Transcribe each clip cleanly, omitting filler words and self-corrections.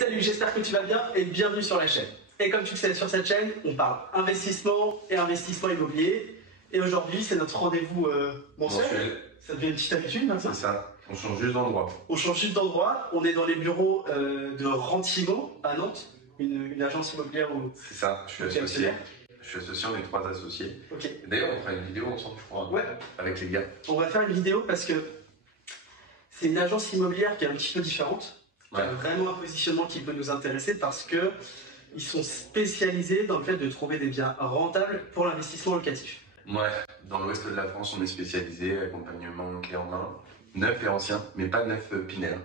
Salut, j'espère que tu vas bien et bienvenue sur la chaîne. Et comme tu le sais, sur cette chaîne, on parle investissement et investissement immobilier. Et aujourd'hui, c'est notre rendez-vous mensuel. Ça devient une petite habitude maintenant. C'est ça, on change juste d'endroit. On change juste d'endroit. On est dans les bureaux de Rentimo à Nantes, une agence immobilière où... C'est ça, je suis associé. Je suis associé, on est 3 associés. Ok. D'ailleurs, on fera une vidéo ensemble, je crois, ouais. Avec les gars. On va faire une vidéo parce que c'est une agence immobilière qui est un petit peu différente. Qui a vraiment un positionnement qui peut nous intéresser parce que ils sont spécialisés dans le fait de trouver des biens rentables pour l'investissement locatif. Ouais, dans l'ouest de la France, on est spécialisé, accompagnement clé en main, neuf et ancien, mais pas neuf Pinel.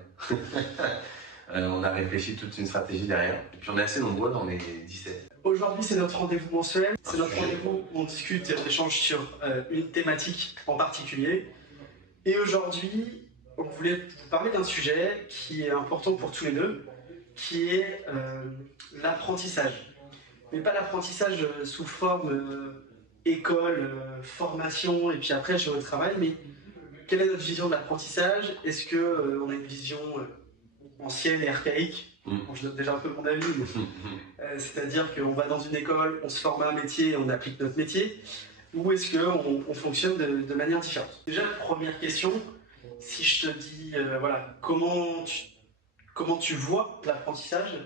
On a réfléchi toute une stratégie derrière, et puis on est assez nombreux, on est 17. Aujourd'hui, c'est notre rendez-vous mensuel, c'est notre rendez-vous où on discute et on échange sur une thématique en particulier. Et aujourd'hui, on voulait vous parler d'un sujet qui est important pour tous les deux, qui est l'apprentissage. Mais pas l'apprentissage sous forme école, formation, et puis après je vais au travail, mais quelle est notre vision de l'apprentissage? Est-ce qu'on a une vision ancienne et archaïque? Bon, je donne déjà un peu mon avis, c'est-à-dire qu'on va dans une école, on se forme à un métier et on applique notre métier, ou est-ce qu'on fonctionne de manière différente? Déjà, première question, si je te dis, voilà, comment tu vois l'apprentissage,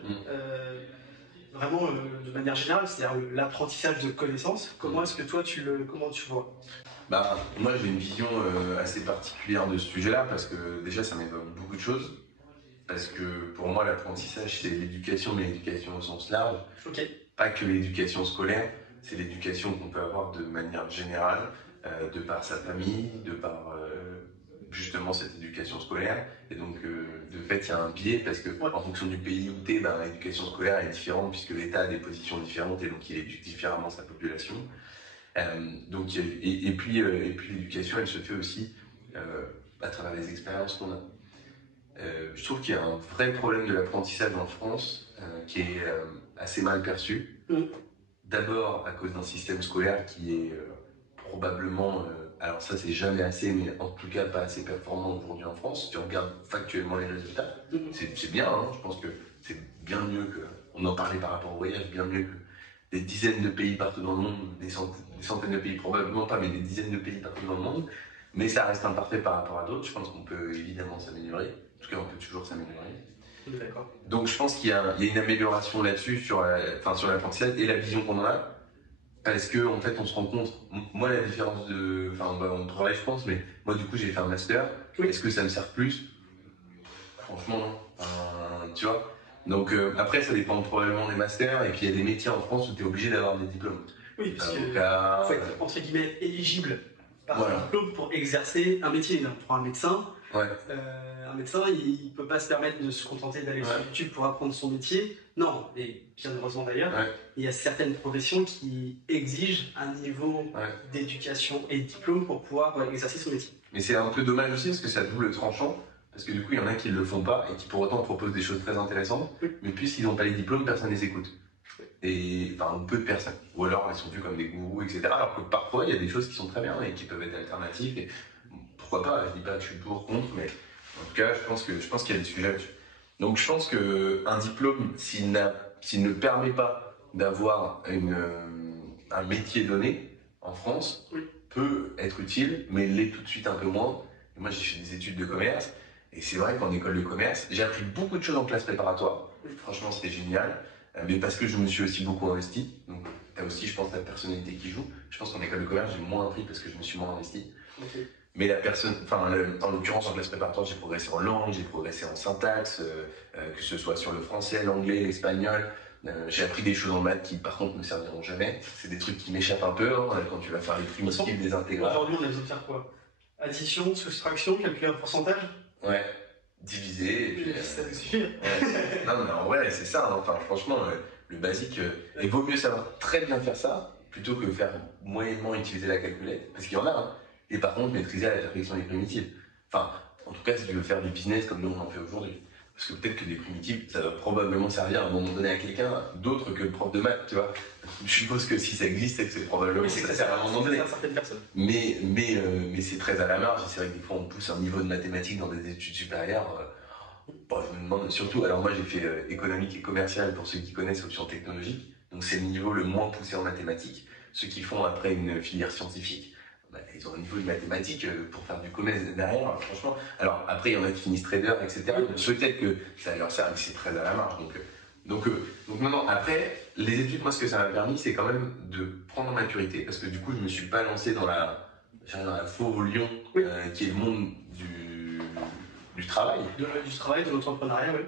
vraiment de manière générale, c'est-à-dire l'apprentissage de connaissances, comment est-ce que toi comment tu vois? Bah, moi j'ai une vision assez particulière de ce sujet-là, parce que déjà ça m'évoque beaucoup de choses. Parce que pour moi l'apprentissage c'est l'éducation, mais l'éducation au sens large. Pas que l'éducation scolaire, c'est l'éducation qu'on peut avoir de manière générale, de par sa famille, de par justement cette éducation scolaire. Et donc de fait il y a un biais, parce que en fonction du pays où tu es, l'éducation scolaire est différente, puisque l'État a des positions différentes et donc il éduque différemment sa population. Et puis l'éducation elle se fait aussi à travers les expériences qu'on a. Je trouve qu'il y a un vrai problème de l'apprentissage en France qui est assez mal perçu. D'abord à cause d'un système scolaire qui est probablement, alors ça c'est jamais assez, mais en tout cas pas assez performant aujourd'hui en France. Si tu regardes factuellement les résultats, c'est bien, hein, je pense que c'est bien mieux que, on en parlait par rapport au voyage, bien mieux que des dizaines de pays partout dans le monde, des centaines de pays probablement pas, mais des dizaines de pays partout dans le monde. Mais ça reste imparfait par rapport à d'autres. Je pense qu'on peut évidemment s'améliorer. En tout cas, on peut toujours s'améliorer. Donc, je pense qu'il y a une amélioration là-dessus sur l'apprentissage et la vision qu'on en a. Parce que, en fait, on se rend compte. Moi, la différence de. Enfin, on travaille, je pense, mais moi, du coup, j'ai fait un master. Est-ce que ça me sert plus? Franchement, non. Tu vois? Donc, après, ça dépend probablement des masters. Et puis, il y a des métiers en France où tu es obligé d'avoir des diplômes. Oui, parce qu'il faut être, entre guillemets, éligible par un diplôme pour exercer un métier. Pour un médecin, un médecin, il ne peut pas se permettre de se contenter d'aller sur YouTube pour apprendre son métier. Non, et bien heureusement d'ailleurs, il y a certaines professions qui exigent un niveau d'éducation et de diplôme pour pouvoir exercer son métier. Mais c'est un peu dommage aussi, parce que c'est à double tranchant. Parce que du coup, il y en a qui ne le font pas et qui pour autant proposent des choses très intéressantes. Mais puisqu'ils n'ont pas les diplômes, personne ne les écoute. Et enfin, peu de personnes. Ou alors elles sont vues comme des gourous, etc. Alors que parfois, il y a des choses qui sont très bien et qui peuvent être alternatives. Et pourquoi pas, je dis pas que je suis pour, contre, mais en tout cas, je pense qu'il y a des sujets là-dessus. Donc je pense qu'un diplôme, s'il ne permet pas d'avoir un métier donné en France, peut être utile, mais l'est tout de suite un peu moins. Et moi, j'ai fait des études de commerce. Et c'est vrai qu'en école de commerce, j'ai appris beaucoup de choses en classe préparatoire. Franchement, c'était génial. Mais parce que je me suis aussi beaucoup investi. Donc, tu as aussi, je pense, ta personnalité qui joue. Je pense qu'en école de commerce, j'ai moins appris parce que je me suis moins investi. Mais la personne, en l'occurrence, en classe préparatoire, j'ai progressé en langue, j'ai progressé en syntaxe, que ce soit sur le français, l'anglais, l'espagnol. J'ai appris des choses en maths qui, par contre, ne serviront jamais. C'est des trucs qui m'échappent un peu quand tu vas faire les primitives, des intégrales. Aujourd'hui, on a besoin de faire quoi? Addition, soustraction, calculer un pourcentage? Ouais. Diviser et puis ça te suffit. Non mais en vrai c'est ça, hein. Enfin franchement le basique, il vaut mieux savoir très bien faire ça plutôt que faire moyennement utiliser la calculette, parce qu'il y en a, hein. Et par contre maîtriser à la perfection les primitives. Enfin en tout cas si tu veux faire du business comme nous on en fait aujourd'hui, parce que peut-être que des primitives ça va probablement servir à un moment donné à quelqu'un d'autre que le prof de maths, tu vois. Je suppose que si ça existe c'est que c'est probablement que ça sert à un moment donné. Mais c'est très à la marge, et c'est vrai que des fois on pousse un niveau de mathématiques dans des études supérieures, Bon, je me demande surtout, alors moi j'ai fait économique et commercial pour ceux qui connaissent options technologiques, donc c'est le niveau le moins poussé en mathématiques. Ceux qui font après une filière scientifique, bah, ils ont un niveau de mathématiques pour faire du commerce derrière, franchement. Alors après il y en a qui finissent trader, etc. Donc peut-être que ça leur sert, mais c'est très à la marge. Donc non, non, après, les études, moi ce que ça m'a permis, c'est quand même de prendre en maturité, parce que du coup je me suis pas lancé dans la faux lion, qui est le monde du travail. Du travail, de l'entrepreneuriat, oui.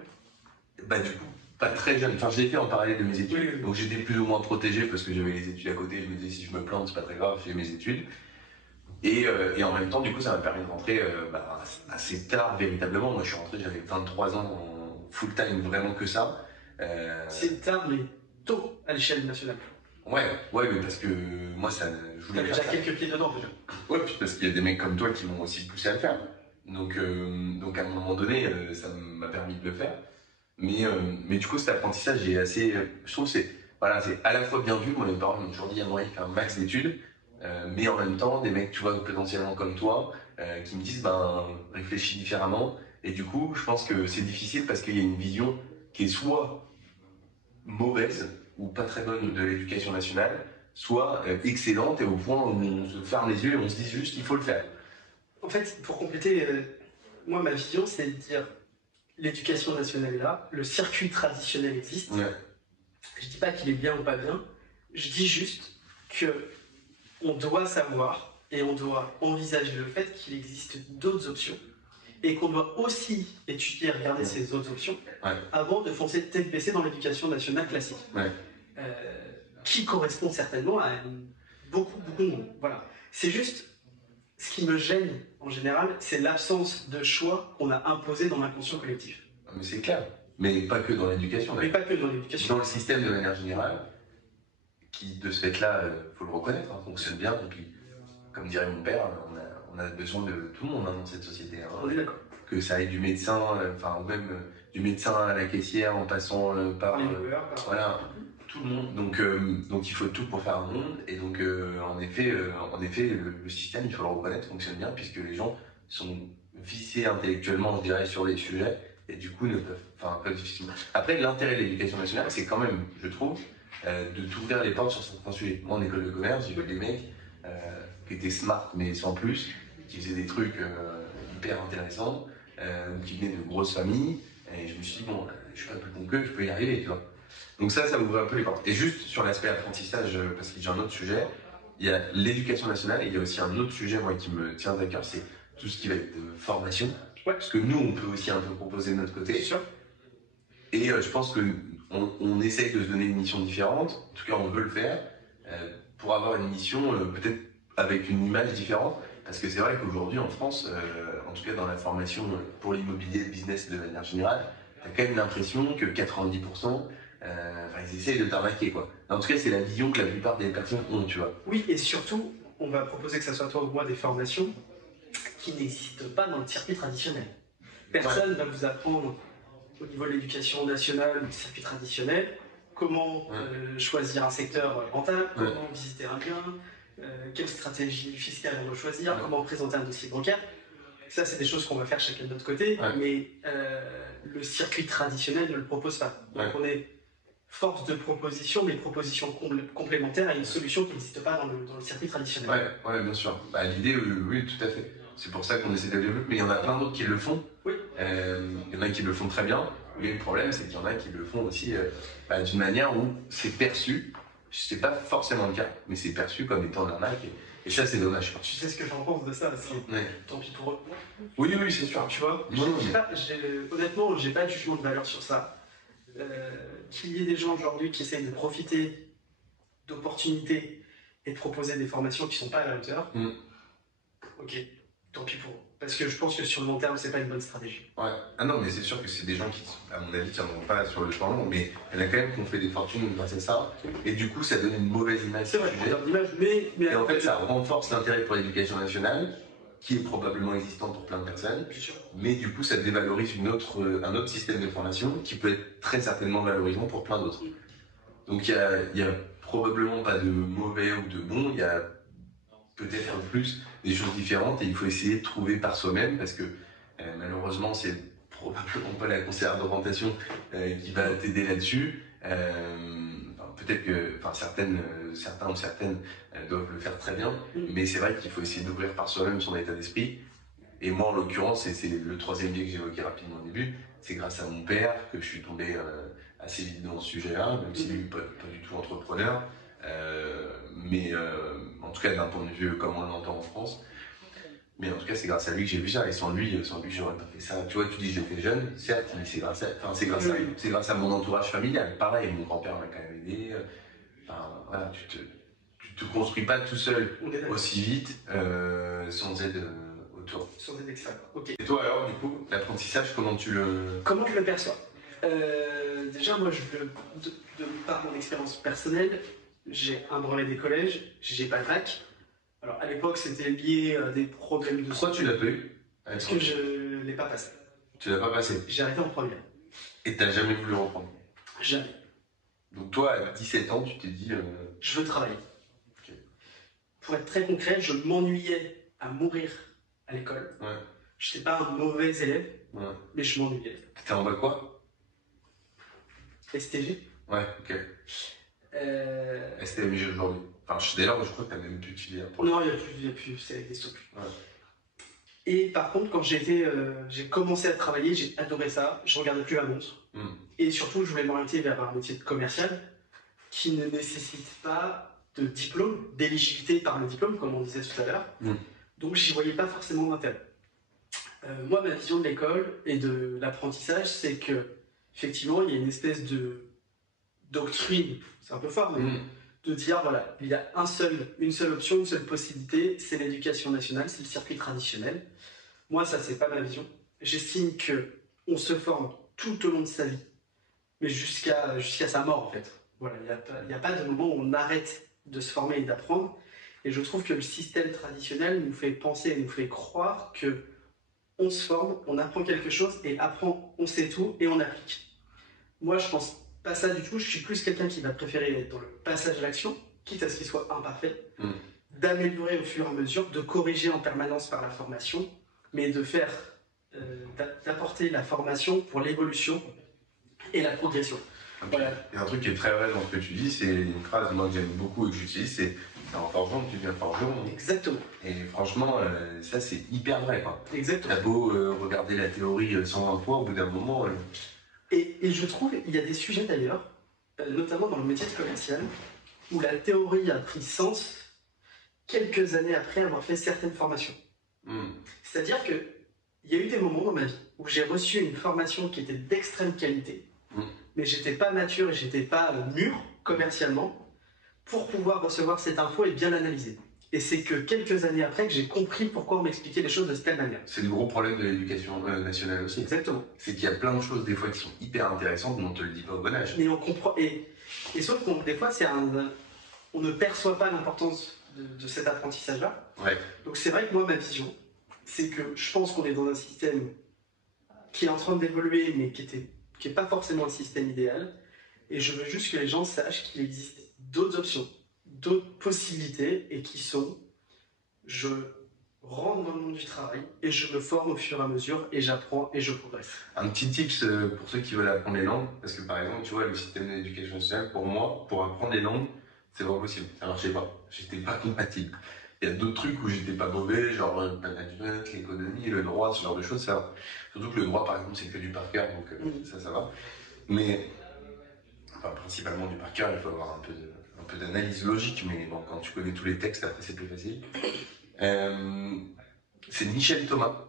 Bah du coup, pas très jeune. Enfin, je l'ai fait en parallèle de mes études. Oui, oui. Donc j'étais plus ou moins protégé parce que j'avais les études à côté. Je me disais, si je me plante, c'est pas très grave, j'ai mes études. Et en même temps, du coup, ça m'a permis de rentrer assez tard, véritablement. Moi, je suis rentré, j'avais 23 ans en full-time, vraiment que ça. C'est tard, mais tôt à l'échelle nationale. Ouais, mais parce que moi, je voulais T'as faire déjà ça. quelques pieds dedans, déjà. Ouais, puis parce qu'il y a des mecs comme toi qui m'ont aussi poussé à le faire. Donc à un moment donné, ça m'a permis de le faire. Mais du coup, cet apprentissage est assez. Je trouve que c'est à la fois bien vu. Moi, mes parents m'ont toujours dit il y a moyen de faire un max d'études, mais en même temps, des mecs, tu vois, potentiellement comme toi, qui me disent réfléchis différemment. Et du coup, je pense que c'est difficile parce qu'il y a une vision qui est soit mauvaise ou pas très bonne de l'éducation nationale, soit excellente et au point où on se ferme les yeux et on se dit juste il faut le faire. En fait, pour compléter, moi, ma vision, c'est de dire l'éducation nationale est là, le circuit traditionnel existe. Ouais. Je dis pas qu'il est bien ou pas bien, je dis juste que on doit savoir et on doit envisager le fait qu'il existe d'autres options et qu'on doit aussi étudier et regarder ces autres options avant de foncer tête baissée dans l'éducation nationale classique. Qui correspond certainement à beaucoup de monde. Voilà. C'est juste, ce qui me gêne en général, c'est l'absence de choix qu'on a imposé dans l'inconscient collectif. Mais c'est clair. Mais pas que dans l'éducation. Mais pas que dans l'éducation. Dans le système de manière générale, qui de ce fait-là, faut le reconnaître, fonctionne bien. Donc, comme dirait mon père, on a besoin de tout le monde dans cette société. On est d'accord. Que ça aille du médecin, ou même du médecin à la caissière en passant par voilà, tout le monde. Donc il faut tout pour faire un monde. Et donc en effet, le système, il faut le reconnaître, fonctionne bien puisque les gens sont viciés intellectuellement, je dirais, sur les sujets et du coup ne peuvent pas difficilement. Après, l'intérêt de l'éducation nationale, c'est quand même, je trouve, de t'ouvrir les portes sur certains sujets. Moi, en école de commerce, j'ai vu des mecs qui étaient smart mais sans plus, qui faisaient des trucs hyper intéressants, ou qui venaient de grosses familles. Et je me suis dit, bon, je suis pas plus con qu'eux, je peux y arriver, tu vois. Donc ça ouvre un peu les portes. Et juste sur l'aspect apprentissage, parce que j'ai un autre sujet, il y a l'éducation nationale et il y a aussi un autre sujet, moi, qui me tient à cœur, c'est tout ce qui va être formation. Parce que nous, on peut aussi un peu proposer de notre côté. C'est sûr. Et je pense qu'on essaye de se donner une mission différente. En tout cas, on veut le faire pour avoir une mission peut-être avec une image différente. Parce que c'est vrai qu'aujourd'hui, en France, en tout cas dans la formation pour l'immobilier, le business de manière générale, t'as quand même l'impression que 90%, ils essayent de t'arnaquer, quoi. En tout cas, c'est la vision que la plupart des personnes ont, tu vois. Oui, et surtout, on va proposer que ça soit toi ou moi des formations qui n'existent pas dans le circuit traditionnel. Personne ne va vous apprendre au niveau de l'éducation nationale, le circuit traditionnel, comment choisir un secteur rentable, comment visiter un bien, quelle stratégie fiscale on doit choisir, comment présenter un dossier bancaire. Ça, c'est des choses qu'on va faire chacun de notre côté, mais le circuit traditionnel ne le propose pas. Donc on est force de proposition, mais proposition complémentaire à une solution qui n'existe pas dans le circuit traditionnel. Ouais, bien sûr. L'idée, oui, tout à fait. C'est pour ça qu'on essaie de le développer, mais il y en a plein d'autres qui le font. Oui. Il y en a qui le font très bien, mais le problème, c'est qu'il y en a qui le font aussi d'une manière où c'est perçu, c'est pas forcément le cas, mais c'est perçu comme étant de l'arnaque. Et ça, c'est dommage. Tu sais ce que j'en pense de ça, tant pis pour eux. Oui, c'est sûr. Tu vois, honnêtement, j'ai pas de jugement de valeur sur ça. Qu'il y ait des gens aujourd'hui qui essayent de profiter d'opportunités et de proposer des formations qui sont pas à la hauteur, ok, tant pis pour eux. Parce que je pense que sur le long terme, c'est pas une bonne stratégie. Ouais. Ah non, mais c'est sûr que c'est des gens qui, à mon avis, tiendront pas sur le temps long, mais il y en a quand même qui ont fait des fortunes grâce à ça, et du coup, ça donne une mauvaise image. C'est vrai, et en fait, ça renforce l'intérêt pour l'éducation nationale, qui est probablement existant pour plein de personnes, mais du coup, ça dévalorise un autre système de formation qui peut être très certainement valorisant pour plein d'autres. Donc, il y a probablement pas de mauvais ou de bon, il y a peut-être plus des choses différentes et il faut essayer de trouver par soi-même parce que malheureusement c'est probablement pas la conseillère d'orientation qui va t'aider là-dessus. Peut-être que certains ou certaines doivent le faire très bien, mais c'est vrai qu'il faut essayer d'ouvrir par soi-même son état d'esprit. Et moi, en l'occurrence, et c'est le troisième biais que j'évoquais rapidement au début, c'est grâce à mon père que je suis tombé assez vite dans ce sujet-là, même si lui, pas du tout entrepreneur, mais en tout cas d'un point de vue comme on l'entend en France. Mais en tout cas, c'est grâce à lui que j'ai vu ça, et sans lui, j'aurais pas fait ça. Tu vois, tu dis que j'ai fait jeune, certes, mais c'est grâce à mon entourage familial. Pareil, mon grand-père m'a quand même aidé. Voilà, tu te construis pas tout seul aussi vite, sans aide autour. Sans aide externe. Ok. Et toi alors, du coup, l'apprentissage, comment je le perçois? Déjà, moi, par mon expérience personnelle, j'ai un brevet des collèges, j'ai pas de bac. Alors, à l'époque, c'était lié à des problèmes de... Pourquoi tu l'as pas eu? Parce que je l'ai pas passé. Tu l'as pas passé? J'ai arrêté en première. Et t'as jamais voulu reprendre? Jamais. Donc toi, à 17 ans, tu t'es dit... Je veux travailler. Okay. Pour être très concret, je m'ennuyais à mourir à l'école. Ouais. Je n'étais pas un mauvais élève, ouais. Mais je m'ennuyais. T'étais en bas quoi? STG. Ouais, ok. STMG aujourd'hui. Enfin, d'ailleurs, je crois que t'as même plus de filière. Non, il n'y a plus, c'est des plus. Ouais. Et par contre, quand j'ai commencé à travailler, j'ai adoré ça. Je regardais plus la montre. Et surtout, je voulais m'orienter vers un métier de commercial qui ne nécessite pas de diplôme, d'éligibilité par le diplôme, comme on disait tout à l'heure. Donc, j'y voyais pas forcément d'intérêt. Moi, ma vision de l'école et de l'apprentissage, c'est que effectivement, il y a une espèce de doctrine, c'est un peu fort, mais de dire voilà, il y a une seule option, une seule possibilité, c'est l'éducation nationale, c'est le circuit traditionnel. Moi, ça, c'est pas ma vision. J'estime que on se forme tout au long de sa vie, mais jusqu'à sa mort, en fait. Voilà, il n'y a pas de moment où on arrête de se former et d'apprendre. Et je trouve que le système traditionnel nous fait penser, nous fait croire que on se forme, on apprend quelque chose et on sait tout et on applique. Moi, je pense pas ça du tout. Je suis plus quelqu'un qui va préférer être dans le passage à l'action, quitte à ce qu'il soit imparfait, d'améliorer au fur et à mesure, de corriger en permanence par la formation, mais de faire, d'apporter la formation pour l'évolution et la progression. Voilà. Il y a un truc qui est très vrai dans ce que tu dis, c'est une phrase moi, que j'aime beaucoup et que j'utilise, c'est en forgeant que tu deviens forgeron. Exactement. Et franchement, ça c'est hyper vrai. Exactement. T'as beau regarder la théorie 120 fois, au bout d'un moment... Et je trouve qu'il y a des sujets d'ailleurs, notamment dans le métier de commercial, où la théorie a pris sens quelques années après avoir fait certaines formations. C'est-à-dire qu'il y a eu des moments dans ma vie où j'ai reçu une formation qui était d'extrême qualité, mais j'étais pas mature et j'étais pas mûr commercialement pour pouvoir recevoir cette info et bien l'analyser. Et c'est que quelques années après que j'ai compris pourquoi on m'expliquait les choses de cette manière. C'est le gros problème de l'éducation nationale aussi. Exactement. C'est qu'il y a plein de choses des fois qui sont hyper intéressantes, mais on ne te le dit pas au bon âge. Mais on comprend. Et sauf qu'on des fois, on ne perçoit pas l'importance de cet apprentissage-là. Ouais. Donc c'est vrai que moi, ma vision, c'est que je pense qu'on est dans un système qui est en train d'évoluer, mais qui n'est pas forcément un système idéal. Et je veux juste que les gens sachent qu'il existe d'autres options, d'autres possibilités, et qui sont, je rentre dans le monde du travail et je me forme au fur et à mesure et j'apprends et je progresse. Un petit tips pour ceux qui veulent apprendre les langues, parce que par exemple, tu vois, le système d'éducation nationale, pour moi, pour apprendre les langues, c'est pas possible, ça marchait pas, j'étais pas compatible. Il y a d'autres trucs où j'étais pas mauvais, genre le management, l'économie, le droit, ce genre de choses, ça va. Surtout que le droit, par exemple, c'est que du par cœur, donc ça va. Mais, enfin, principalement du par cœur, il faut avoir un peu d'analyse logique, mais bon, quand tu connais tous les textes, après c'est plus facile. C'est Michel Thomas,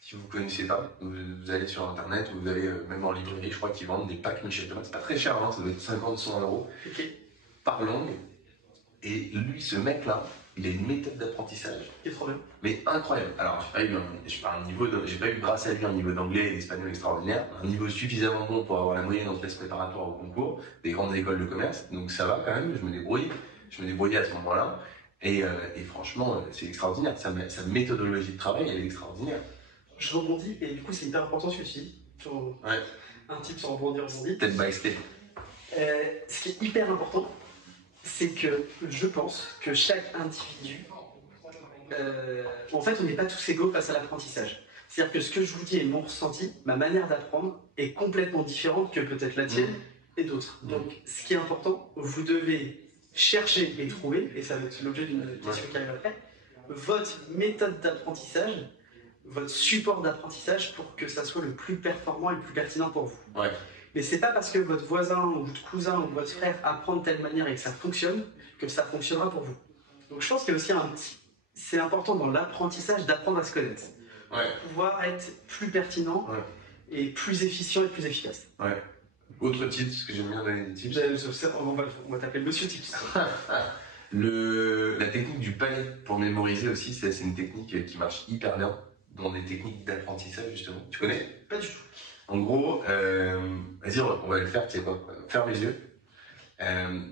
si vous ne connaissez pas, vous allez sur internet, vous allez même en librairie, je crois qu'ils vendent des packs Michel Thomas, c'est pas très cher, hein, ça doit être 50-100 euros par langue. Et lui, ce mec-là, il a une méthode d'apprentissage. C'est trop bien. Mais incroyable. Alors, j'ai pas eu grâce à lui un niveau d'anglais et d'espagnol extraordinaire, un niveau suffisamment bon pour avoir la moyenne en classe préparatoire au concours des grandes écoles de commerce, donc ça va quand même, je me débrouillais à ce moment-là. Et franchement, c'est extraordinaire. Sa méthodologie de travail, elle est extraordinaire. Je rebondis, et du coup, c'est hyper important ce que tu dis. Un type sur rebondir, Step by step. Ce qui est hyper important, c'est que je pense que chaque individu, en fait, on n'est pas tous égaux face à l'apprentissage. C'est-à-dire que ce que je vous dis est mon ressenti, ma manière d'apprendre est complètement différente que peut-être la tienne et d'autres. Donc, ce qui est important, vous devez chercher et trouver, et ça va être l'objet d'une question qui arrive après, votre méthode d'apprentissage, votre support d'apprentissage pour que ça soit le plus performant et le plus pertinent pour vous. Ouais. Mais c'est pas parce que votre voisin ou votre cousin ou votre frère apprend de telle manière et que ça fonctionne que ça fonctionnera pour vous. Donc je pense qu'il y a aussi c'est important dans l'apprentissage d'apprendre à se connaître. Ouais. Pour pouvoir être plus pertinent et plus efficient et plus efficace. Ouais. Autre tips, parce que j'aime bien donner des tips. On va t'appeler Monsieur Tips. La technique du palais pour mémoriser aussi, c'est une technique qui marche hyper bien dans des techniques d'apprentissage justement. Tu connais? Pas du tout. En gros, vas-y, on va le faire, tu sais quoi? Ferme les yeux.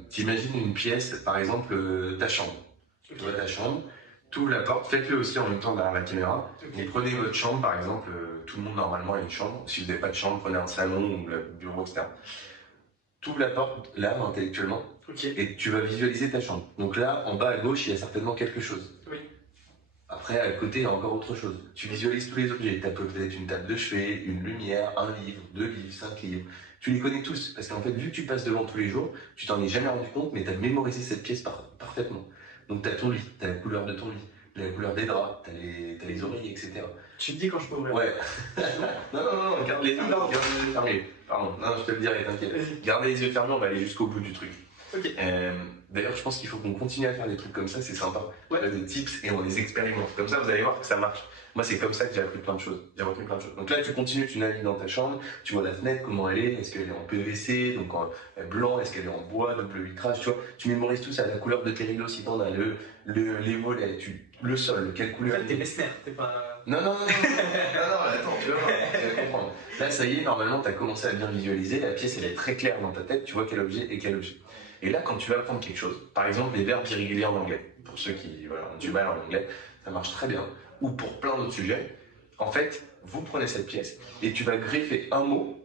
T'imagines une pièce, par exemple ta chambre. Okay. Tu vois ta chambre, tu ouvres la porte, faites-le aussi en même temps derrière la caméra. Okay. Vous prenez votre chambre, par exemple, tout le monde normalement a une chambre. Si vous n'avez pas de chambre, prenez un salon ou le bureau, etc. Tu ouvres la porte là, intellectuellement, et tu vas visualiser ta chambre. Donc là, en bas à gauche, il y a certainement quelque chose. Oui. Après, à côté, il y a encore autre chose. Tu visualises tous les objets. Tu as peut-être une table de chevet, une lumière, un livre, 2 livres, 5 livres. Tu les connais tous. Parce qu'en fait, vu que tu passes devant tous les jours, tu t'en es jamais rendu compte, mais tu as mémorisé cette pièce parfaitement. Donc tu as ton lit, tu as la couleur de ton lit, la couleur des draps, tu as les oreillers, etc. Tu me dis quand je peux ouvrir. Ouais. non, garde les yeux fermés. Pardon, non, je te le dirai, t'inquiète. Gardez les yeux fermés, on va aller jusqu'au bout du truc. Okay. D'ailleurs, je pense qu'il faut qu'on continue à faire des trucs comme ça, c'est sympa. On a des tips et on les expérimente. Comme ça, vous allez voir que ça marche. Moi, c'est comme ça que j'ai appris plein de choses. Donc là, tu continues, tu navigues dans ta chambre, tu vois la fenêtre, comment elle est, est-ce qu'elle est en PVC, donc en blanc, est-ce qu'elle est en bois, double vitrage, tu vois. Tu mémorises tout ça, la couleur de tes rideaux, si t'en as, les volets, le sol, quelle couleur. En fait, t'es mesmer, t'es pas. Non, attends, tu vas voir, tu vas comprendre. Là, ça y est, normalement, t'as commencé à bien visualiser, la pièce, elle est très claire dans ta tête, tu vois quel objet et quel objet. Et là, quand tu vas apprendre quelque chose, par exemple les verbes irréguliers en anglais, pour ceux qui ont du mal en anglais, ça marche très bien, ou pour plein d'autres sujets, en fait, vous prenez cette pièce et tu vas greffer un mot,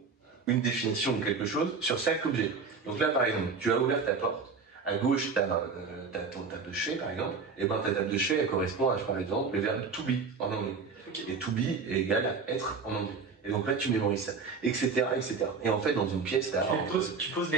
une définition ou quelque chose sur chaque objet. Donc là, par exemple, tu as ouvert ta porte, à gauche, tu as ton table de chevet, par exemple, et ben ta table de chevet, elle correspond à, par exemple, le verbe to be en anglais. Et to be est égal à être en anglais. Et donc là, tu mémorises ça, etc., etc. Et en fait, dans une pièce, tu poses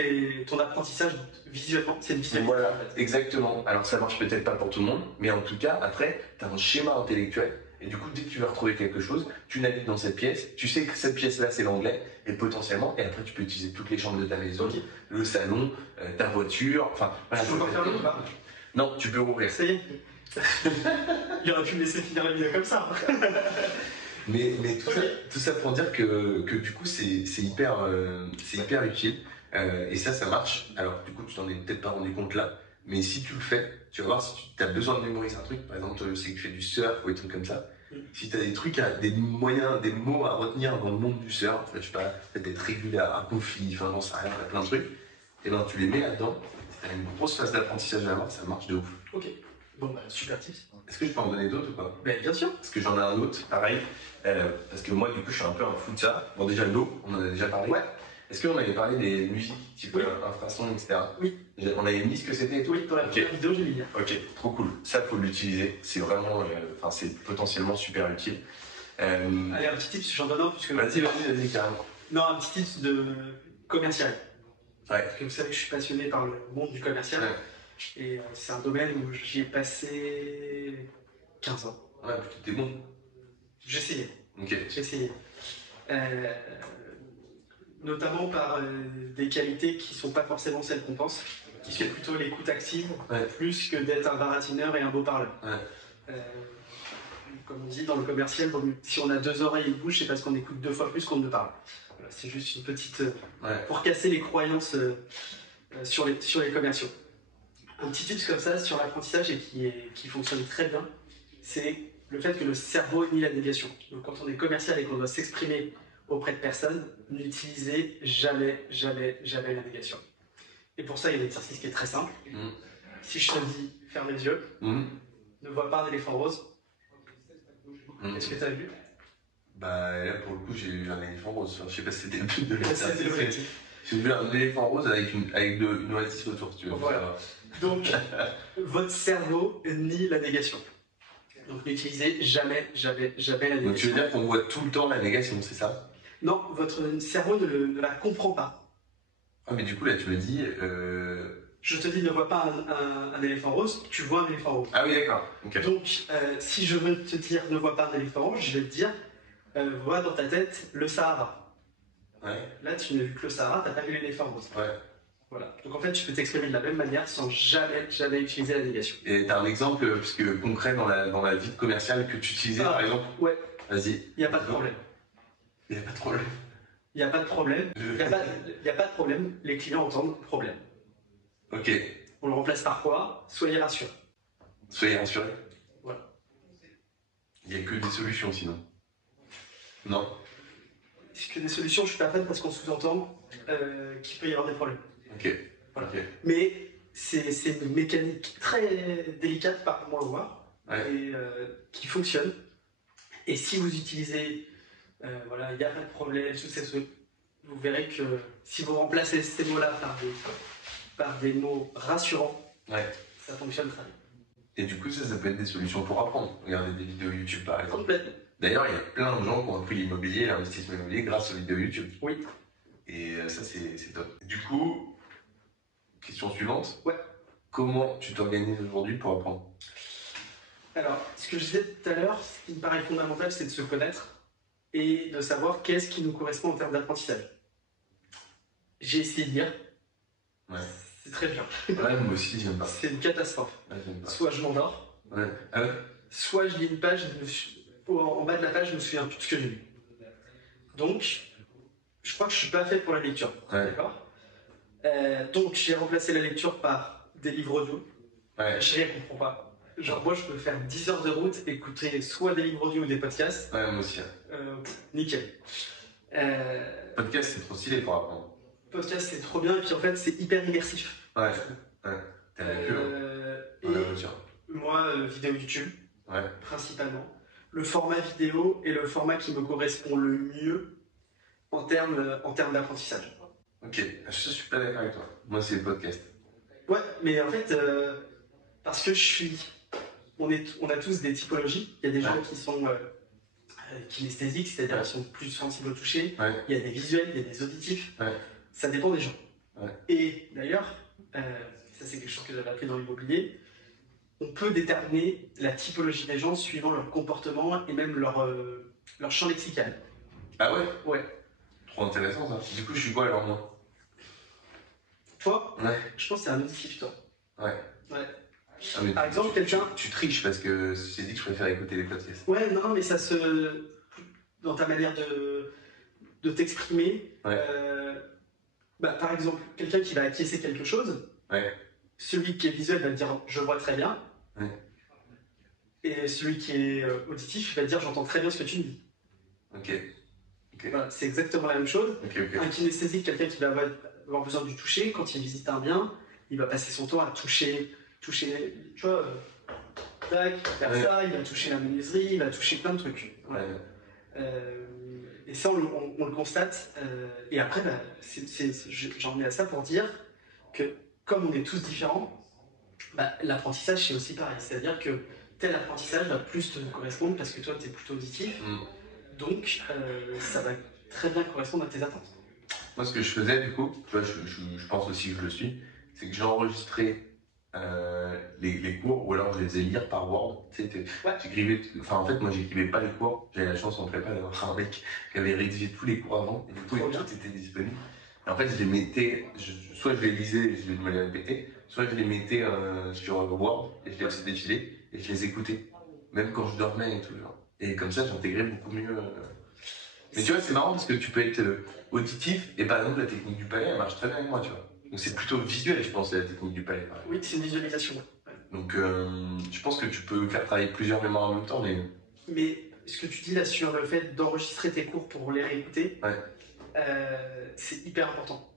ton apprentissage visuellement, c'est une visualisation. Voilà, exactement. Alors ça marche peut-être pas pour tout le monde, mais en tout cas, après, tu as un schéma intellectuel. Et du coup, dès que tu vas retrouver quelque chose, tu navigues dans cette pièce, tu sais que cette pièce-là, c'est l'anglais, et potentiellement, et après, tu peux utiliser toutes les chambres de ta maison, le salon, ta voiture, enfin... Voilà, tu peux pas fermer ou pas? Non, tu peux rouvrir. Ça y est. Il aurait pu me laisser finir la vidéo comme ça. Mais tout ça pour dire que du coup c'est hyper utile et ça marche. Alors du coup tu t'en es peut-être pas rendu compte là, mais si tu le fais, tu vas voir si tu as besoin de mémoriser un truc, par exemple je sais que tu fais du surf ou des trucs comme ça, si tu as des trucs, des mots à retenir dans le monde du surf, je sais pas, peut-être être régulier à conflit, enfin j'en sais rien, plein de trucs, et ben tu les mets là-dedans, tu as une grosse phase d'apprentissage à avoir, ça marche de ouf. Ok, bon bah super tips. Est-ce que je peux en donner d'autres ou pas? Bien sûr. Parce que j'en ai un autre, pareil. Parce que moi, du coup, je suis un peu un fou de ça. Bon, déjà, l'eau, on en a déjà parlé. Ouais. Est-ce qu'on avait parlé des musiques, type infrason, etc. Oui. On avait mis ce que c'était et tout? Oui, dans la première vidéo, j'ai mis. Ok, trop cool. Ça, faut l'utiliser. C'est vraiment, c'est potentiellement super utile. Allez, un petit tips, j'en donne un. Vas-y, carrément. Non, un petit tips de commercial. Ouais. Parce que vous savez que je suis passionné par le monde du commercial. Ouais. Et c'est un domaine où j'y ai passé 15 ans. Ouais, t'es bon. J'essayais. Ok. J'essayais. Notamment par des qualités qui ne sont pas forcément celles qu'on pense, qui sont plutôt l'écoute active, plus que d'être un baratineur et un beau parleur. Comme on dit dans le commercial, si on a 2 oreilles et une bouche, c'est parce qu'on écoute 2 fois plus qu'on ne parle. Voilà, c'est juste une petite... pour casser les croyances sur les commerciaux. Un petit tips comme ça sur l'apprentissage et qui fonctionne très bien, c'est le fait que le cerveau nie la négation. Donc quand on est commercial et qu'on doit s'exprimer auprès de personnes, n'utilisez jamais la négation. Et pour ça, il y a un exercice qui est très simple. Si je te dis, ferme les yeux, ne vois pas un éléphant rose, est-ce que tu as vu? Bah là, pour le coup, j'ai vu un éléphant rose. Enfin, je sais pas si c'était le but de l'exercice. J'ai vu un éléphant rose avec une oasis autour, si tu veux. Voilà. Donc, votre cerveau nie la négation. Donc n'utilisez jamais, jamais, jamais la Donc tu négation. veux dire qu'on voit tout le temps la négation, c'est ça? Non, votre cerveau ne la comprend pas. Ah mais du coup là tu me dis... Je te dis ne vois pas un éléphant rose, tu vois un éléphant rose. Ah oui d'accord. Okay. Donc si je veux te dire ne vois pas un éléphant rose, je vais te dire vois dans ta tête le Sahara. Ouais. Là tu n'as vu que le Sahara, tu n'as pas vu l'éléphant rose. Ouais. Voilà. Donc en fait tu peux t'exprimer de la même manière sans jamais, jamais utiliser la négation. Et tu as un exemple concret dans la vie commerciale que tu utilisais par exemple? Ouais. Vas-y. Il n'y a pas de problème. Il n'y a pas de problème. Il n'y a pas de problème. Il n'y a pas de problème. Les clients entendent problème. Ok. On le remplace par quoi? Soyez rassurés. Soyez rassurés. Voilà. Il n'y a que des solutions sinon. Non. C'est que des solutions, je suis pas fan parce qu'on sous-entend qu'il peut y avoir des problèmes. Ok. Voilà. Okay. Mais c'est une mécanique très délicate par moi à voir ouais. et qui fonctionne. Et si vous utilisez, voilà, il n'y a pas de problème, tout ça, vous verrez que si vous remplacez ces mots-là par des mots rassurants, ouais. ça fonctionne très bien. Et du coup, ça peut être des solutions pour apprendre. Regardez des vidéos YouTube par exemple. Complètement. D'ailleurs, il y a plein de gens qui ont appris l'immobilier, l'investissement immobilier grâce aux vidéos YouTube. Oui. Et ça, c'est top. Du coup, question suivante. Ouais. Comment tu t'organises aujourd'hui pour apprendre? Alors, ce que je disais tout à l'heure, ce qui me paraît fondamental, c'est de se connaître et de savoir qu'est-ce qui nous correspond en termes d'apprentissage. J'ai essayé de lire. Ouais. C'est très bien. Ouais, moi aussi, j'aime pas. C'est une catastrophe. Ouais, j'aime pas. Soit je m'endors, ouais. Ah ouais. soit je lis une page, en bas de la page, je me souviens plus de ce que j'ai lu. Donc, je crois que je suis pas fait pour la lecture. Ouais. D'accord. Donc, j'ai remplacé la lecture par des livres audio. Ouais. Je ne comprends pas. Genre, moi, je peux faire 10 heures de route, écouter soit des livres audio ou des podcasts. Ouais, moi aussi. Nickel. Podcast, c'est trop stylé pour apprendre. Podcast, c'est trop bien, et puis en fait, c'est hyper immersif. Ouais, ouais. T'as la queue dans la voiture. Moi, vidéo YouTube, ouais. Principalement. Le format vidéo est le format qui me correspond le mieux en termes d'apprentissage. Ok, je suis pas d'accord avec toi. Moi, c'est le podcast. Ouais, mais en fait, parce que on a tous des typologies. Il y a des gens qui sont kinesthésiques, c'est-à-dire qui sont plus sensibles au toucher. Ouais. Il y a des visuels, il y a des auditifs. Ouais. Ça dépend des gens. Ouais. Et d'ailleurs, ça c'est quelque chose que j'avais appris dans l'immobilier, on peut déterminer la typologie des gens suivant leur comportement et même leur champ lexical. Ah ouais? Ouais. Trop intéressant ça. Du coup, je suis quoi alors moi? Toi? Ouais. Je pense que c'est un auditif, toi. Ouais. Ouais. Ah, mais par exemple, quelqu'un... Tu triches parce que j'ai dit que je préfère écouter les podcasts. Ouais, non, mais ça se... Dans ta manière de t'exprimer, ouais. Par exemple, quelqu'un qui va acquiescer quelque chose, ouais. Celui qui est visuel va te dire « je vois très bien ouais. ». Et celui qui est auditif va te dire « j'entends très bien ce que tu me dis ». Ok. Okay. Voilà, c'est exactement la même chose. Okay. Un kinesthésique, quelqu'un qui va avoir besoin du toucher, quand il visite un bien, il va passer son temps à toucher, tu vois, tac, faire ça, il va toucher la menuiserie, il va toucher plein de trucs. Voilà. Et ça, on le constate. Et après, j'en venais à ça pour dire que comme on est tous différents, l'apprentissage c'est aussi pareil. C'est-à-dire que tel apprentissage va plus te correspondre parce que toi tu es plutôt auditif. Donc ça va très bien correspondre à tes attentes. Moi ce que je faisais du coup, tu vois, je pense aussi que je le suis, c'est que j'enregistrais les cours ou alors je les faisais lire par Word. J'écrivais, en fait moi j'écrivais pas les cours, j'avais la chance en prépa d'avoir un mec qui avait rédigé tous les cours avant et du coup tout était disponible. Et en fait je les mettais, soit je les lisais et je me les répétais, soit je les mettais sur Word et je les faisais défiler et je les écoutais, même quand je dormais et tout genre. Et comme ça j'intégrais beaucoup mieux. Mais tu vois c'est marrant parce que tu peux être auditif et par exemple la technique du palais elle marche très bien avec moi tu vois. Donc c'est plutôt visuel je pense la technique du palais. Oui c'est une visualisation. Ouais. Donc je pense que tu peux faire travailler plusieurs mémoires en même temps mais ce que tu dis là sur le fait d'enregistrer tes cours pour les réécouter, c'est hyper important.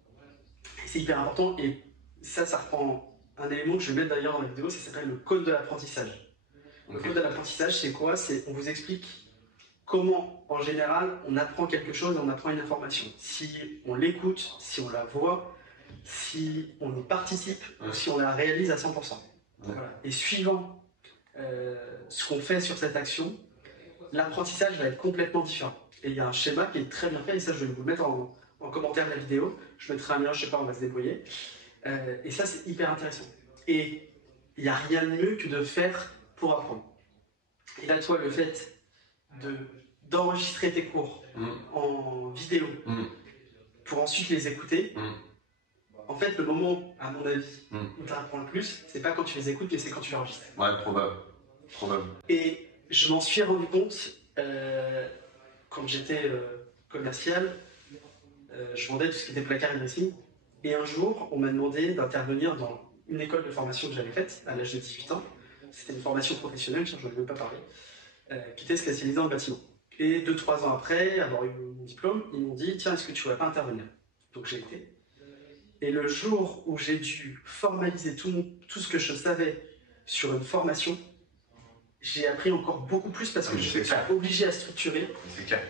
C'est hyper important et ça reprend un élément que je vais mettre d'ailleurs dans la vidéo, ça s'appelle le code de l'apprentissage. Le code de l'apprentissage, c'est quoi? On vous explique comment, en général, on apprend quelque chose, on apprend une information. Si on l'écoute, si on la voit, si on y participe, ou si on la réalise à 100%. Voilà. Et suivant ce qu'on fait sur cette action, l'apprentissage va être complètement différent. Et il y a un schéma qui est très bien fait, et ça je vais vous le mettre en commentaire de la vidéo. Je mettrai un lien, je sais pas, on va se débrouiller. Et ça c'est hyper intéressant. Et il n'y a rien de mieux que de faire pour apprendre. Et là, toi, le fait d'enregistrer tes cours en vidéo pour ensuite les écouter, en fait, le moment, à mon avis, où tu apprends le plus, c'est pas quand tu les écoutes, mais c'est quand tu les enregistres. Ouais, probable. Et je m'en suis rendu compte quand j'étais commercial, je vendais tout ce qui était placard et dressing. Et un jour, on m'a demandé d'intervenir dans une école de formation que j'avais faite à l'âge de 18 ans. C'était une formation professionnelle, je n'en ai même pas parlé, qui était spécialisée dans le bâtiment. Et 2-3 ans après avoir eu mon diplôme, ils m'ont dit « Tiens, est-ce que tu ne voudrais pas intervenir ?» Donc j'ai été. Et le jour où j'ai dû formaliser tout ce que je savais sur une formation, j'ai appris encore beaucoup plus parce que je suis obligé à structurer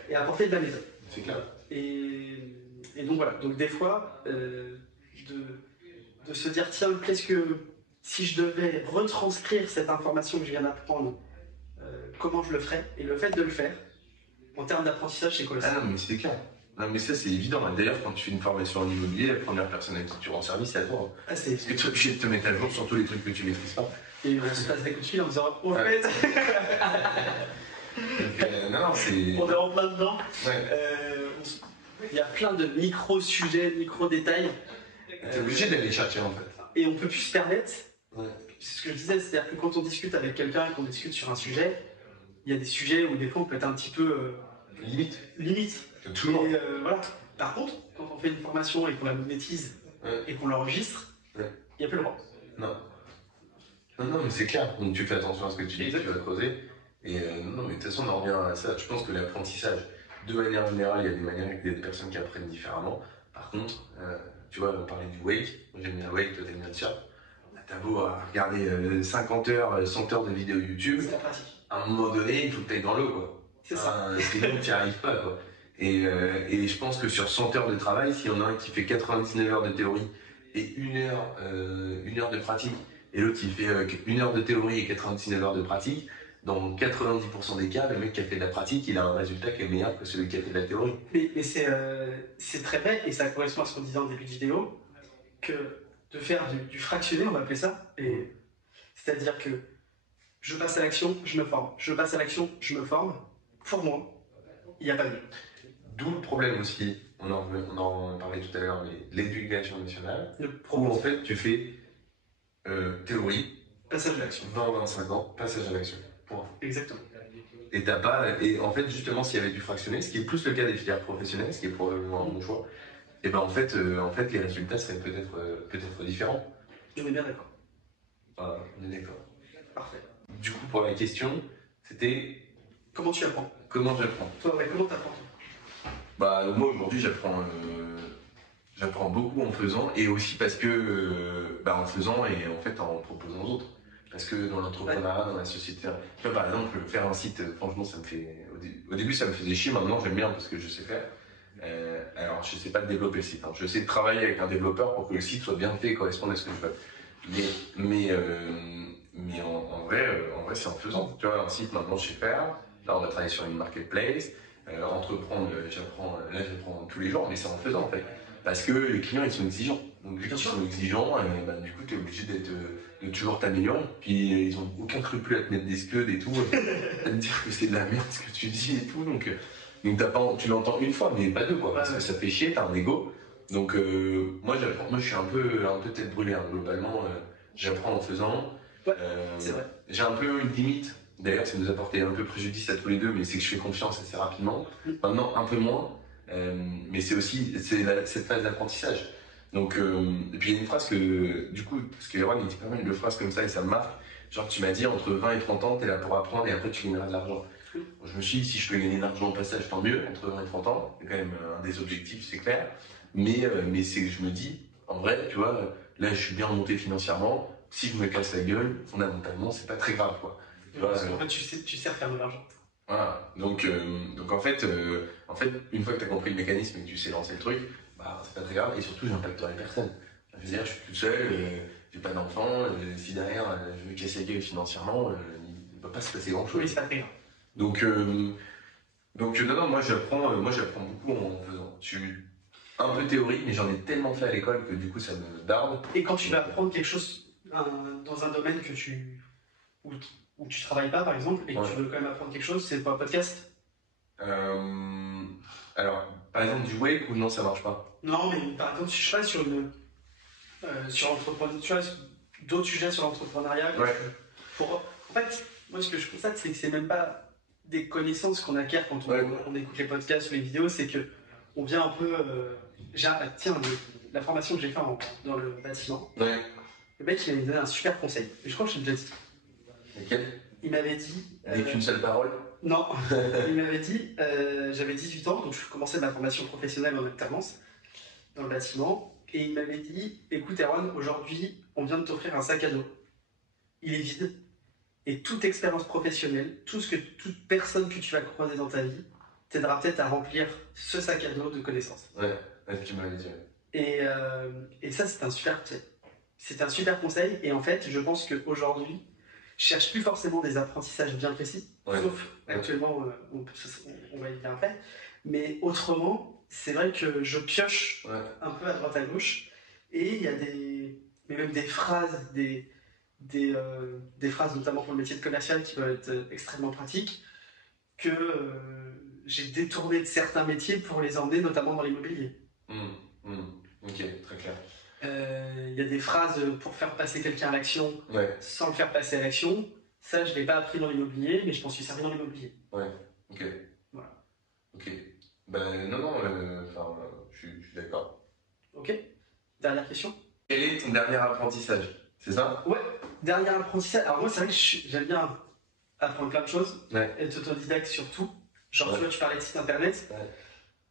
et à apporter de la méthode. C'est clair. Et donc voilà, donc des fois, de se dire tiens, qu'est-ce que si je devais retranscrire cette information que je viens d'apprendre, comment je le ferais? Et le fait de le faire, en termes d'apprentissage, c'est colossal. Ah non, mais c'est clair. Non, mais ça, c'est évident. D'ailleurs, quand tu fais une formation en immobilier, la première personne à qui tu rends service, c'est à toi. Ah, parce que tu es obligé de te mettre à jour sur tous les trucs que tu maîtrises pas. Et on se passe des coups de fil en disant au fait. Non, c'est. On est en plein dedans. Ouais. Il y a plein de micro-sujets, micro-détails. T'es obligé d'aller chercher en fait. Et on peut plus se permettre. Ouais. C'est ce que je disais, c'est-à-dire que quand on discute avec quelqu'un et qu'on discute sur un sujet, il y a des sujets où des fois on peut être un petit peu limite. Toujours. Et voilà. Par contre, quand on fait une formation et qu'on la monétise et qu'on l'enregistre, il n'y a plus le droit. Non. Non, mais c'est clair. Donc tu fais attention à ce que tu dis, tu vas creuser. Et non, mais de toute façon, on en revient à ça. Je pense que l'apprentissage, de manière générale, il y a des manières avec des personnes qui apprennent différemment. Par contre, tu vois, on parlait du wake. Moi j'aime bien le wake, toi t'aimes bien le surf. T'as beau regarder 50 heures, 100 heures de vidéos YouTube. C'est la pratique. À un moment donné, il faut que tu ailles dans l'eau, quoi. C'est ça. Sinon, tu n'y arrives pas, quoi. Et je pense que sur 100 heures de travail, s'il y en a un qui fait 99 heures de théorie et une heure de pratique, et l'autre il fait 1 heure de théorie et 99 heures de pratique, dans 90% des cas, le mec qui a fait de la pratique, il a un résultat qui est meilleur que celui qui a fait de la théorie. Mais c'est très vrai, et ça correspond à ce qu'on disait en début de vidéo, que de faire du fractionné, on va appeler ça, c'est-à-dire que je passe à l'action, je me forme. Je passe à l'action, je me forme. Pour moi, il n'y a pas mieux. D'où le problème aussi, on en parlait tout à l'heure, mais l'éducation nationale, où en fait tu fais théorie, passage à l'action. 20-25 ans, passage à l'action. Point. Exactement. Et t'as pas. Et en fait, justement, s'il y avait du fractionné, ce qui est plus le cas des filières professionnelles, ce qui est probablement un bon choix, et ben en fait, les résultats seraient peut-être différents. On est bien d'accord. Voilà, on est d'accord. Parfait. Du coup, pour la question, c'était. Comment tu apprends? Comment j'apprends? Toi, comment t'apprends? Bah, moi aujourd'hui, j'apprends beaucoup en faisant, et aussi parce que. En faisant et en fait en proposant aux autres. Parce que dans l'entrepreneuriat, dans la société, tu vois, par exemple, faire un site, franchement, ça me fait. Au début, ça me faisait chier, maintenant, j'aime bien parce que je sais faire. Alors, je sais pas développer le site, hein. Je sais travailler avec un développeur pour que le site soit bien fait et corresponde à ce que je veux. Mais en vrai, c'est en faisant. Tu vois, un site, maintenant, je sais faire. Là, on va travailler sur une marketplace. Entreprendre, j'apprends tous les jours, mais c'est en faisant, en fait. Parce que les clients, ils sont exigeants. Donc, vu qu'ils sont exigeants, du coup, tu es obligé de toujours t'améliorer. Puis, ils ont aucun scrupule à te mettre des scuds et tout, à te dire que c'est de la merde ce que tu dis et tout. Donc tu l'entends une fois, mais pas deux, quoi. Parce que ça fait chier, t'as un ego. Donc, moi, j'apprends. Moi, je suis un peu tête brûlée, hein. Globalement, j'apprends en faisant. C'est vrai. J'ai un peu une limite. D'ailleurs, ça nous a porté un peu préjudice à tous les deux, mais c'est que je fais confiance assez rapidement. Maintenant, un peu moins. Mais c'est aussi cette phase d'apprentissage. Donc, et puis il y a une phrase que, du coup, parce que Erwan il dit pas mal de phrases comme ça et ça me marque. Genre, tu m'as dit entre 20 et 30 ans, t'es là pour apprendre et après tu gagneras de l'argent. Bon, je me suis dit, si je peux gagner de l'argent au passage, tant mieux. Entre 20 et 30 ans, c'est quand même un des objectifs, c'est clair. Mais c'est que je me dis, en vrai, tu vois, là je suis bien monté financièrement. Si je me casse la gueule, fondamentalement, c'est pas très grave, quoi. Parce qu'en fait, tu sais refaire de l'argent. Voilà. Donc en fait, une fois que tu as compris le mécanisme et que tu sais lancer le truc, c'est pas très grave. Et surtout, j'impacterai personne. Je veux dire, je suis tout seul, j'ai pas d'enfant. Si derrière, je me casse la gueule financièrement, va pas se passer grand-chose. Oui, c'est pas très grave. Donc, non, moi j'apprends beaucoup en faisant. Je suis un peu théorie, mais j'en ai tellement fait à l'école que du coup ça me darde. Et quand tu vas apprendre quelque chose dans un domaine où, où tu travailles pas, par exemple, et que tu veux quand même apprendre quelque chose, c'est pas un podcast? Alors, par exemple, du wake ou non, ça marche pas? Non, mais par exemple, je sais pas, sur l'entrepreneuriat, tu vois, d'autres sujets sur l'entrepreneuriat. Ouais. En fait, moi, ce que je constate, c'est que c'est même pas des connaissances qu'on acquiert quand on écoute les podcasts ou les vidéos, c'est que on vient un peu. Tiens, la formation que j'ai faite dans le bâtiment, le mec, il m'avait donné un super conseil. Et je crois que je l'ai déjà dit. Lequel? Il m'avait dit. Avec une seule parole? Non, il m'avait dit, j'avais 18 ans, donc je commençais ma formation professionnelle en alternance dans le bâtiment, et il m'avait dit, écoute Erwan, aujourd'hui, on vient de t'offrir un sac à dos. Il est vide, et toute expérience professionnelle, toute personne que tu vas croiser dans ta vie, t'aidera peut-être à remplir ce sac à dos de connaissances. Ouais, tu m'avais dit. Et ça, c'est un super conseil. C'est un super conseil, et en fait, je pense qu'aujourd'hui, je cherche plus forcément des apprentissages bien précis, sauf actuellement, on va y venir après. Mais autrement, c'est vrai que je pioche un peu à droite à gauche, et il y a même des phrases, des phrases notamment pour le métier de commercial qui peuvent être extrêmement pratiques, que j'ai détourné de certains métiers pour les emmener notamment dans l'immobilier. Ok, très clair. Il y a des phrases pour faire passer quelqu'un à l'action sans le faire passer à l'action. Ça, je ne l'ai pas appris dans l'immobilier, mais je m'en suis servi dans l'immobilier. Ouais, ok. Voilà. Ok. Ben non, je suis d'accord. Ok. Dernière question. Quel est ton dernier apprentissage? C'est ça? Ouais, dernier apprentissage. Alors moi, c'est vrai que j'aime bien apprendre plein de choses, être autodidacte surtout. Genre, tu vois, tu parlais de site internet.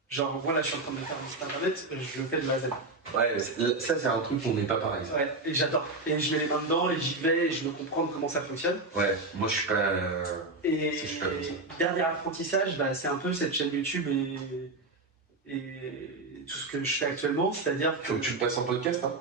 Genre, voilà, je suis en train de faire un site internet, je le fais de A à Z. Ouais, ça c'est un truc qu'on n'est pas pareil. Ouais, et j'adore. Et je mets les mains dedans, et j'y vais, et je veux comprendre comment ça fonctionne. Ouais, moi je suis pas. Et dernier apprentissage, c'est un peu cette chaîne YouTube et tout ce que je fais actuellement, c'est-à-dire que. Faut que tu le passes en podcast, hein?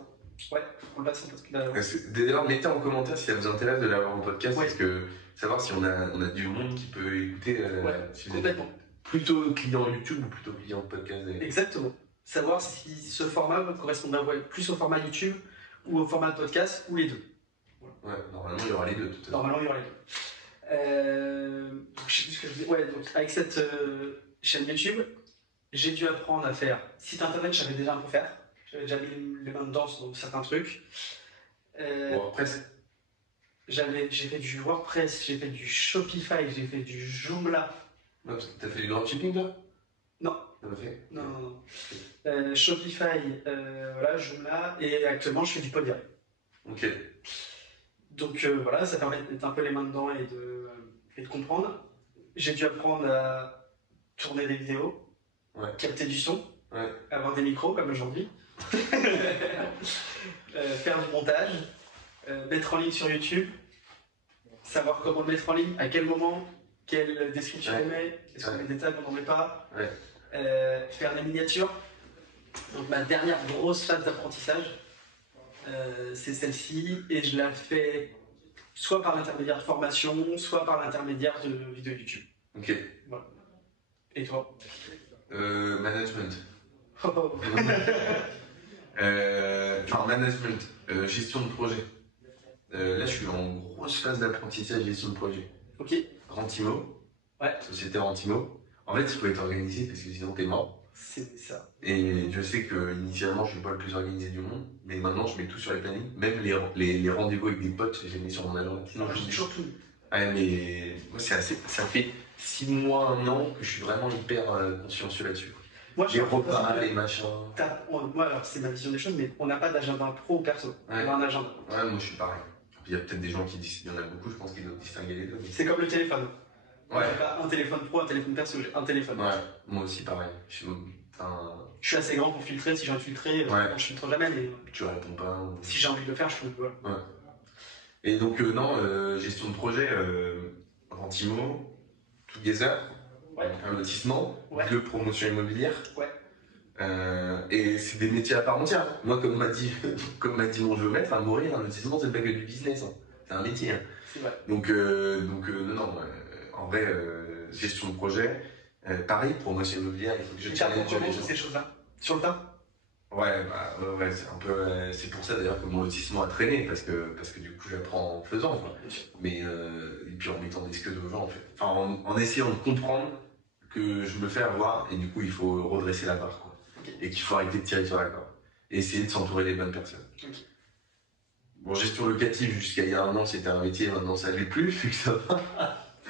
Ouais, on le passe en podcast. D'ailleurs, mettez en commentaire si ça vous intéresse de l'avoir en podcast, parce que savoir si on a du monde qui peut écouter. Si complètement. Plutôt client YouTube ou plutôt client podcast? Exactement. Savoir si ce format correspondrait plus au format YouTube ou au format podcast ou les deux. Voilà. Ouais, normalement il y aura les deux. Normalement il y aura les deux. Je sais plus ce que je disais. Ouais, donc avec cette chaîne YouTube, j'ai dû apprendre à faire site internet, j'avais déjà un peu faire. J'avais déjà mis les mains dedans dans certains trucs. WordPress. J'ai fait du WordPress, j'ai fait du Shopify, j'ai fait du Joomla. T'as fait du dropshipping là? Non. T'as pas fait? Non. Shopify, voilà, Joomla, et actuellement je fais du Podia. Ok. Donc voilà, ça permet de mettre un peu les mains dedans et de comprendre. J'ai dû apprendre à tourner des vidéos, capter du son, avoir des micros comme aujourd'hui, faire du montage, mettre en ligne sur YouTube, savoir comment le mettre en ligne, à quel moment, quelle description on met, est-ce qu'on met des tags, on n'en met pas, faire des miniatures. Donc ma dernière grosse phase d'apprentissage, c'est celle-ci, et je la fais soit par l'intermédiaire de formation, soit par l'intermédiaire de vidéos YouTube. Ok. Voilà. Et toi? Management. Management, gestion de projet. Là, je suis en grosse phase d'apprentissage gestion de projet. Ok. Rentimo. Société Rentimo. En fait, il faut être organisé parce que sinon t'es mort. C'est ça. Et je sais que initialement, je suis pas le plus organisé du monde, mais maintenant, je mets tout sur les plannings. Même les rendez-vous avec des potes, je les mets sur mon agenda. Sinon, je dis toujours tout. Ouais, mais moi, ça fait 6 mois, 1 an que je suis vraiment hyper consciencieux là-dessus. Moi, les repas, les machins. Moi, alors c'est ma vision des choses, mais on n'a pas d'agenda pro ou perso. On a un agenda. Ouais, moi je suis pareil. Il y a peut-être des gens qui disent, il y en a beaucoup, je pense qu'ils doivent distinguer les deux. Mais... C'est comme le téléphone. Ouais. J'ai pas un téléphone pro, un téléphone perso, j'ai un téléphone. Ouais, moi aussi pareil. Je suis assez grand pour filtrer, si j'ai envie de filtrer, je filtre jamais. Mais... Tu réponds pas. Si j'ai envie de le faire, je peux. Voilà. Ouais. Et donc, gestion de projet, Rentimo, Together, un lotissement, de promotion immobilière. Et c'est des métiers à part entière. Moi, comme m'a dit mon géomètre, à mourir, un lotissement, c'est pas que du business. c'est un métier. Hein. C'est vrai. Donc, non, en vrai, gestion de projet, pareil, promotion immobilière, il faut que je challenge les gens. Ces choses-là, sur le tas. Ouais, ouais, c'est un peu, c'est pour ça d'ailleurs que mon lotissement a traîné, parce que du coup j'apprends en faisant, quoi. Mais, et puis en mettant des excuses aux gens, en fait. Enfin, en essayant de comprendre que je me fais avoir, et du coup il faut redresser la barre, quoi. Et qu'il faut arrêter de tirer sur la corde. Et essayer de s'entourer des bonnes personnes. Bon, gestion locative, jusqu'à il y a un an, c'était un métier, maintenant ça ne l'est plus, vu que ça va.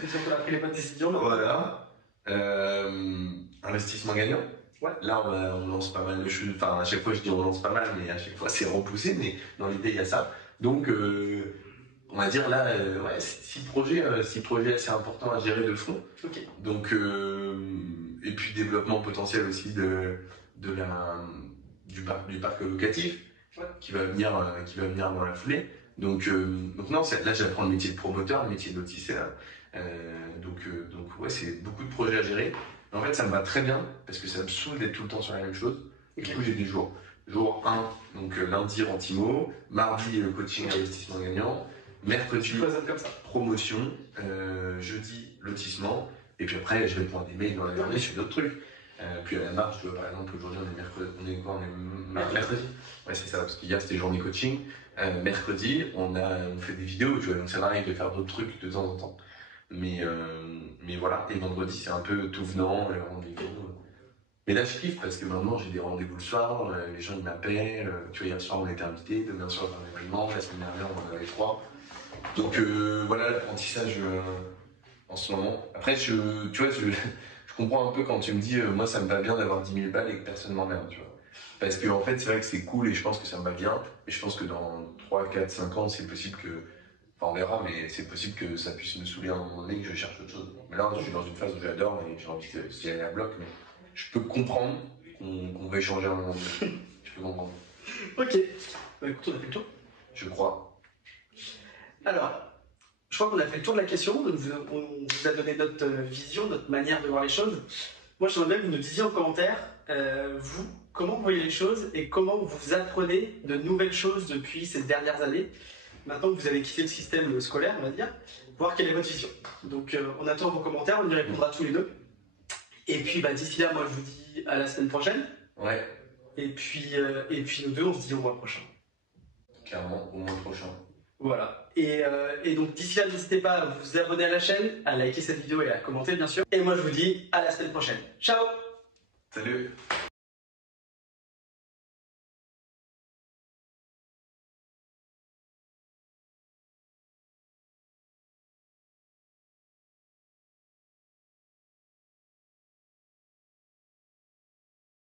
On a pris les bonnes décisions. Voilà. Investissement gagnant. Ouais. Là, on lance pas mal de choses. Enfin, à chaque fois, je dis on lance pas mal, mais à chaque fois, c'est repoussé. Mais dans l'idée, il y a ça. Donc, on va dire là, ouais, 6 projets assez importants à gérer de front. Okay. Donc, et puis développement potentiel aussi du parc locatif, ouais, qui va venir dans la foulée. Donc non, là, j'apprends le métier de promoteur, le métier de lotisseur. Donc ouais, c'est beaucoup de projets à gérer. Mais en fait, ça me va très bien parce que ça me saoule d'être tout le temps sur la même chose. Okay. Du coup, j'ai des jours. Jour 1, donc lundi, Rentimo. Mardi, coaching investissement gagnant. Mercredi, promotion. Jeudi, lotissement. Et puis après, je réponds à des mails dans la journée sur d'autres trucs. Puis à la marche, par exemple, aujourd'hui, on est mercredi. On est mercredi. Ouais, c'est ça, parce qu'hier, c'était journée coaching. Mercredi, on fait des vidéos, tu vois, donc ça m'arrive de faire d'autres trucs de temps en temps. Mais voilà, et vendredi c'est un peu tout venant, les rendez-vous. Mais là je kiffe parce que maintenant j'ai des rendez-vous le soir, les gens ils m'appellent, tu vois, hier soir on était invités, demain soir on a un événement, la semaine dernière on en avait 3. Donc voilà l'apprentissage en ce moment. Après tu vois, je comprends un peu quand tu me dis, moi ça me va bien d'avoir 10 000 balles et que personne m'emmerde, tu vois. Parce que en fait c'est vrai que c'est cool et je pense que ça me va bien, et je pense que dans 3, 4, 5 ans c'est possible que. Enfin, on verra, mais c'est possible que ça puisse me saouler à un moment donné, que je cherche autre chose. Mais là, je suis dans une phase où j'adore et j'ai envie d'y aller à bloc, mais je peux comprendre qu'on va échanger à un moment donné. Je peux comprendre. Ok. Bah écoute, on a fait le tour. Je crois. Alors, je crois qu'on a fait le tour de la question. Donc on vous a donné notre vision, notre manière de voir les choses. Moi, j'aimerais bien que vous nous disiez en commentaire, vous, comment vous voyez les choses et comment vous apprenez de nouvelles choses depuis ces dernières années. Maintenant que vous avez quitté le système scolaire, on va dire, voir quelle est votre vision. Donc on attend vos commentaires, on y répondra tous les deux. Et puis d'ici là, moi je vous dis à la semaine prochaine. Ouais. Et puis nous deux, on se dit au mois prochain. Clairement, au mois prochain. Voilà. Et donc d'ici là, n'hésitez pas à vous abonner à la chaîne, à liker cette vidéo et à commenter bien sûr. Et moi je vous dis à la semaine prochaine. Ciao! Salut!